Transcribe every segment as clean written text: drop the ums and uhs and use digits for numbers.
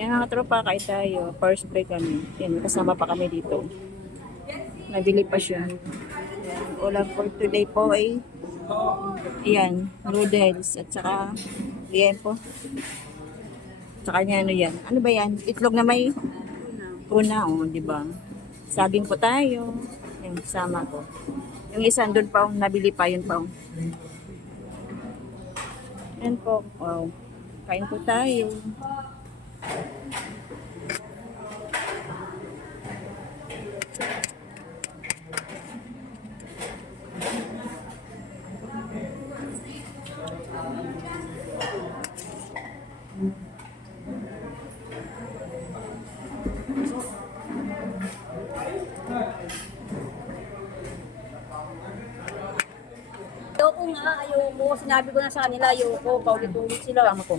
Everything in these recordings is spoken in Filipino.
Yan mga tropa, kain tayo. First break kami. Yan, kasama pa kami dito. Nabili pa siya. Yan, ulam for today po ay yan, noodles at saka yan po. Tsaka niya ano yan. Ano ba yan? Itlog na may tuna, oh, di ba? Saging po tayo. Yan, kasama ko. Yung isa doon pa, oh, nabili pa yun pa. Oh. Yan po. Wow. Kain po tayo. Ayoko nga, ayoko. Sinabi ko na sa kanila, ayoko. Paulit-ulit sila. Kasama ko.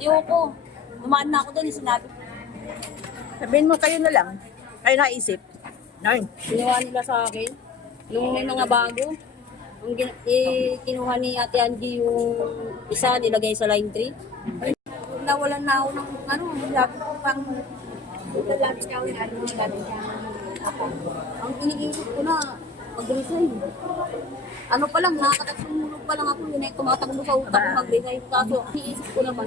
Ayoko. Umaan na ako doon, sinabi ko. Sabihin mo kayo na lang. Kayo naisip. Nay. Ginawa nila sa akin. Nung may mga bago, kinuha ni Ate Angie yung isa, nilagay sa line 3. Nawalan na ako ng ano, sabi ko pang lalaki niya ako ano, sabi niya ako. Ang iniisip ko na, mag-resign. Ano pa lang, nakakatasumunog pa lang ako, yun ay tumatakbo sa utak ko mag-resign. Kaso, iniisip ko naman,